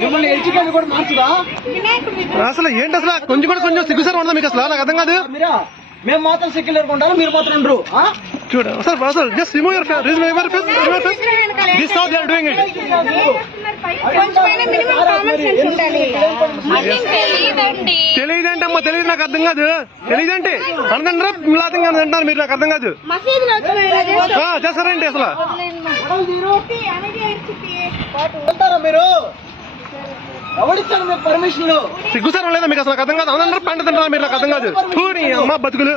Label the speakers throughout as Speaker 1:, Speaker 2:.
Speaker 1: మిమ్మల్ని ఎడ్యుకేషన్ కూడా మార్చుదా?
Speaker 2: అసలు ఏంటి అసలు? కొంచెం కూడా కొంచెం సిగ్గుసారి ఉండదు మీకు అసలు? నాకు అర్థం కాదు?
Speaker 1: మీరా మేము మాత్రం సెక్యులర్ ఉంటారు మీరు మాత్రం ఉండరు?
Speaker 2: చూడు అసలు అసలు just remove your face remove your face remove your face this how they are doing it
Speaker 3: కొంచెమైనా మినిమం కామన్ సెన్స్ ఉండాలి
Speaker 4: తెలియదండి.
Speaker 2: తెలియదేంటమ్మా తెలియదు నాకు అర్థం కాదు. తెలియదేంటి? అనదంటారా మిలాతంగా అంటారు మీరు నాకు అర్థం కాదు. చేస్తారండి అసలు.
Speaker 1: మీరు? ఎవరిచ్చారు మీకు పర్మిషన్
Speaker 2: సిగ్గుసారం లేదా మీకు అసలు అర్థం కాదు? అందరూ పంట తింటారా మీరు నాకు అర్థం కాదు. పూని అమ్మ బతుకులు.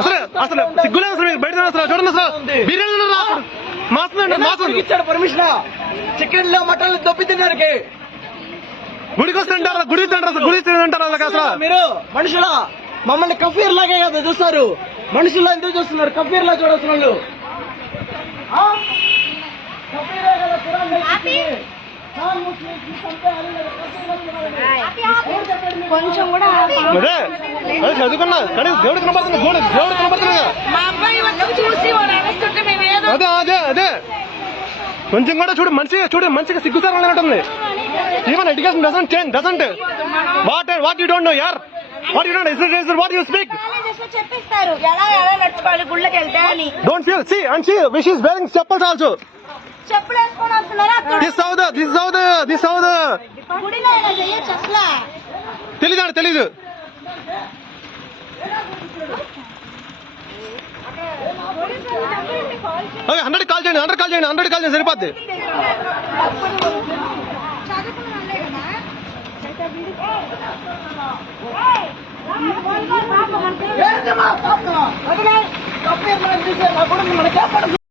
Speaker 2: అసలు అసలు సిగ్గులేదు అసలు మీరు బయట అసలు చూడండి అసలు బిర్యానీ మాస్తుంది
Speaker 1: ఇచ్చాడు పర్మిషన్. చికెన్లో మటన్ దొప్పి తినడానికి
Speaker 2: గుడికి వస్తుంటారా గుడి తింటారు గుడి తింటారు? వాళ్ళకి అసలు?
Speaker 1: మీరు? మనుషులా? మమ్మల్ని కఫీర్ లాగే కదా చూస్తారు. మనుషుల్లో ఎందుకు చూస్తున్నారు? కఫీర్ లా చూడాల్సిన వాళ్ళు
Speaker 3: కొంచెం కూడా
Speaker 2: చదువుకున్నా? కానీ దేవుడు కనబడుతుంది దేవుడు దేవుడు కనబడుతుంది అదే అదే అదే. కొంచెం కూడా చూడు మంచిగా చూడు మంచిగా సిగ్గుసారం ఉంటుంది even education doesn't change doesn't what what you don't know యార్ what you don't is what you speak
Speaker 3: చెప్పిస్తారు. ఎలా ఎలా నడుచుకోవాలి గుళ్ళకి వెళ్తే అని
Speaker 2: don't feel see and she wish wearing chappals also
Speaker 3: చెప్పులు వేసుకొని వస్తున్నారా అక్కడ
Speaker 2: this how the this how the this how the
Speaker 3: గుడిలో ఇలా చెయ్యొచ్చు అసలు
Speaker 2: తెలీదు తెలీదు. ఓకే హండ్రెడ్ కాల్ చేయండి హండ్రెడ్ కాల్ చేయండి హండ్రెడ్ కాల్ చేయండి సరిపోద్ది.
Speaker 1: మనకే